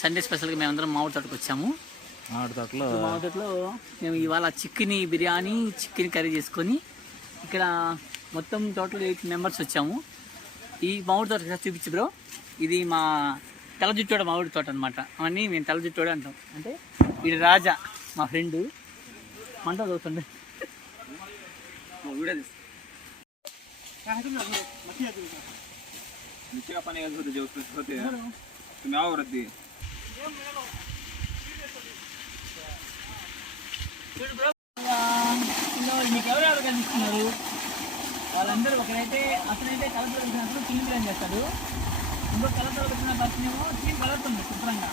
Sunday స్పెషల్గా మేమందరం మామిడి తోటకు వచ్చాము. మామిడి తోటలో మేము ఇవాళ చికెన్ బిర్యానీ, చికెన్ కర్రీ చేసుకొని ఇక్కడ మొత్తం టోటల్ 8 మెంబర్స్ వచ్చాము. ఈ మామిడి తోట చూపించు బ్రో. ఇది మా తెల్ల జుట్టోడ మామిడి తోట అనమాట. అవన్నీ మేము తెల్ల జుట్టోడ అంటాం. అంటే ఇది రాజా మా ఫ్రెండ్ మంట చదువుతుండే. మీకు ఎవరెవరు కనిపిస్తున్నారు? వాళ్ళందరూ ఒకరైతే అతనైతే కలర్ వచ్చినప్పుడు చిల్లి బిర్యానీ చేస్తాడు. ఇంకో కలర్ వచ్చిన పచ్చినేమో చికెన్ కలుగుతుంది శుభ్రంగా.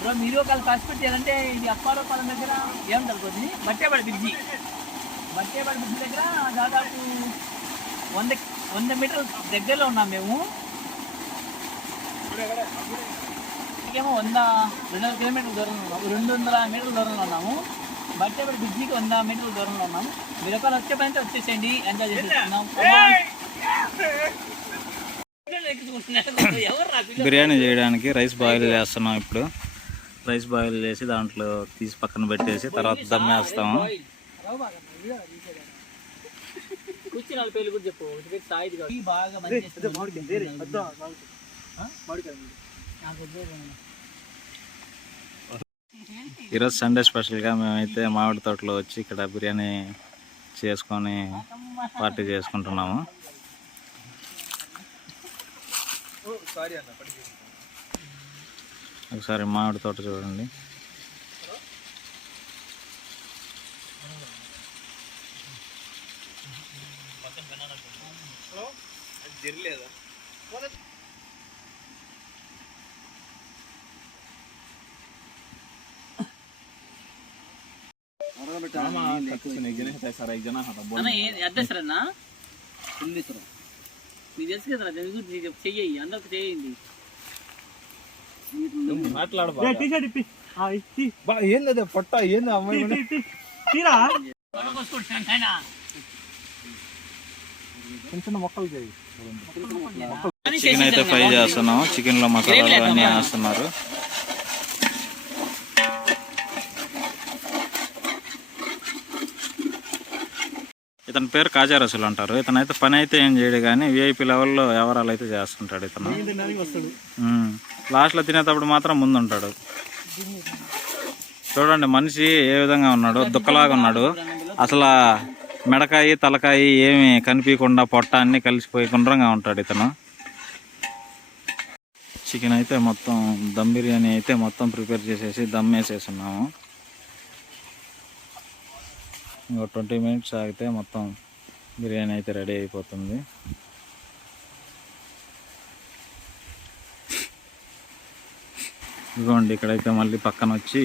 బ్రో మీరు ఒకళ్ళు పార్టిసిపేట్ చేయాలంటే ఇది అప్పారపాలెం దగ్గర ఏమంటారు కొద్ది బట్టేపడి బ్రిడ్జి దగ్గర దాదాపు 100 మీటర్ల దగ్గరలో ఉన్నాం మేము. ఇకేమో 200 కిలోమీటర్ల దూరంలో ఉన్నాము, 200 మీటర్ల దూరంలో ఉన్నాము. బట్టేపడి బ్రిడ్జికి 100 మీటర్ల దూరంలో ఉన్నాము. మీరు ఒకళ్ళు వచ్చే పని వచ్చేసేయండి, ఎంజాయ్ చేసేస్తున్నాం. బిర్యానీ చేయడానికి రైస్ బాయిల్ చేస్తున్నాం. ఇప్పుడు రైస్ బాయిల్ చేసి దాంట్లో తీసి పక్కన పెట్టేసి తర్వాత దమ్మేస్తాము. ఈరోజు సండే స్పెషల్గా మేమైతే మామిడి తోటలో వచ్చి ఇక్కడ బిర్యానీ చేసుకొని పార్టీ చేసుకుంటున్నాము. ఒకసారి మామిడి తోట చూడండి. చెయ్యి అందరికి చేయండి. ఏంది పొట్ట ఏంది అమ్మాయి చిన్న మొక్కలు చేయి. చికెన్ అయితే ఫ్రై చేస్తున్నాము. చికెన్ లో మసాలాలు అన్నీ వేస్తున్నారు. ఇతని పేరు కాజా రసూల్ అంటారు. ఇతనైతే పని అయితే ఏం చేయడు కానీ విఐపి లెవెల్లో వ్యవహారాలు అయితే చేస్తుంటాడు. ఇతను లాస్ట్లో తినేటప్పుడు మాత్రం ముందు ఉంటాడు. చూడండి మనిషి ఏ విధంగా ఉన్నాడు, దుక్కలాగా ఉన్నాడు. అసలు మెడకాయ తలకాయ ఏమి కనిపించకుండా పొట్ట అన్నీ కలిసిపోయి గుండ్రంగా ఉంటాడు ఇతను. చికెన్ అయితే మొత్తం దమ్ బిర్యానీ అయితే మొత్తం ప్రిపేర్ చేసేసి దమ్ వేసేస్తున్నాము. ఇంకో 20 మినిట్స్ ఆగితే మొత్తం బిర్యానీ అయితే రెడీ అయిపోతుంది. ఇదిగోండి ఇక్కడైతే మళ్ళీ పక్కన వచ్చి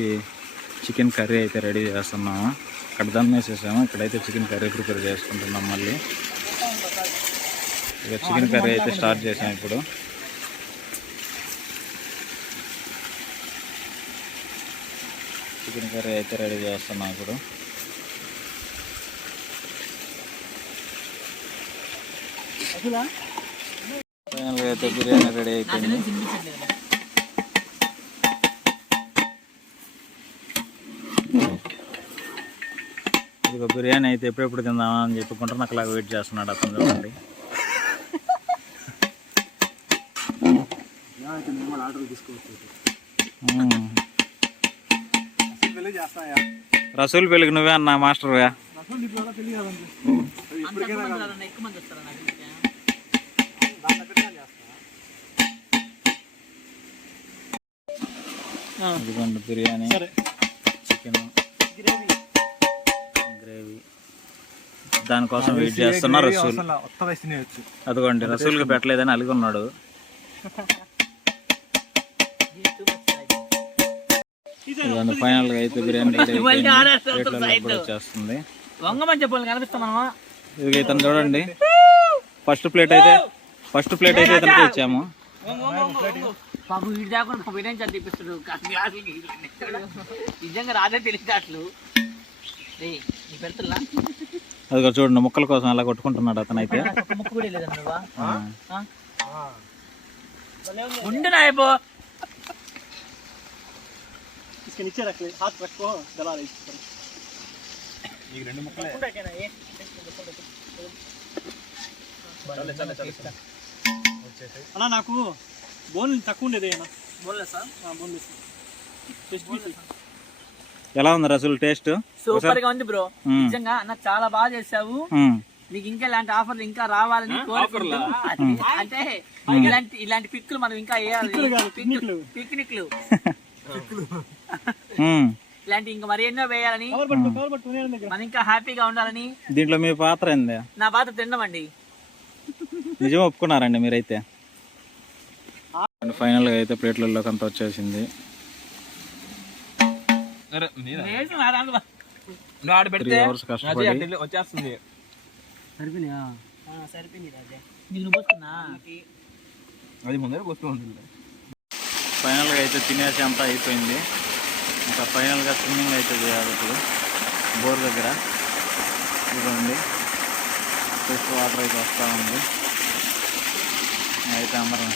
చికెన్ కర్రీ అయితే రెడీ చేస్తున్నాము. అక్కడ దమ్ వేసేసాము, ఇక్కడైతే చికెన్ కర్రీ ప్రిపేర్ చేసుకుంటున్నాం. మళ్ళీ ఇక చికెన్ కర్రీ అయితే స్టార్ట్ చేసాం. ఇప్పుడు చికెన్ కర్రీ అయితే రెడీ చేస్తున్నాం. ఇప్పుడు ఫైనల్గా అయితే బిర్యానీ రెడీ అయిపోయింది. ఇదిగో బిర్యానీ అయితే ఎప్పుడెప్పుడు తిందామా అని చెప్పుకుంటారు. నాకు అలాగ వెయిట్ చేస్తున్నాడు అతను. చూడండి రసూల్ పెళ్ళికి నువ్వే అన్నా మాస్టర్వే. ఇదిగోండి బిర్యానీ, చికెన్ గ్రేవీ. దానికోసం వెయిట్ చేస్తున్నా రసూల్. అదిగోండి రసూల్కి పెట్టలేదని అలిగున్నాడు. ఇదిగోండి ఫైనల్గా అయితే బిర్యానీ వచ్చేస్తుంది. ఇది ఇతను చూడండి ఫస్ట్ ప్లేట్ అయితే ఇతనికి ఇచ్చాము. నిజంగా రాదే తెలియదు. అది చూడండి ముక్కల కోసం అలా కొట్టుకుంటున్నాడు అతను అయితే. ఉండు నాయబో. इसके नीचे रख ले, हाथ रखो, दबा ले इसको. నీకు 2 ముక్కలే. అన్నా నాకు బోన్ తక్కువ ఉండేది అన్న. బోన్లెస్ బోన్లెస్ ఎలా ఉంది రసూల్ టేస్ట్? సూపర్ గా ఉంది బ్రో. నిజంగా అన్న చాలా బాగా చేసావు. నీకు ఇంకా ఇలాంటి ఆఫర్లు ఇంకా రావాలని కోరుకుంటూ, అంటే ఇలాంటి పిక్కులు మనం ఇంకా వేయాలి. పిక్నిక్లు ఇలాంటి ఇంకా మరి ఎన్నో వేయాలని, మనం ఇంకా హ్యాపీగా ఉండాలని. దీంట్లో మీ పాత్ర ఏంది? నా పాత్ర తినడం అండి. నిజం ఒప్పుకున్నారండి మీరైతే. ఫైనల్ గా అయితే ప్లేట్లలోకి అంతా వచ్చేసింది. 3 hours కష్టపడి వచ్చేస్తుంది. అది ముందర వస్తుంది. ఫైనల్ గా అయితే తినేసి అంతా అయిపోయింది. ఇంకా ఫైనల్ గా స్విమ్మింగ్ అయితే చేయాలి ఇప్పుడు బోర్ దగ్గర. ఇదిగోండి ఫ్రెష్ వాటర్ అయితే వస్తూ ఉంది. అయితే అందరం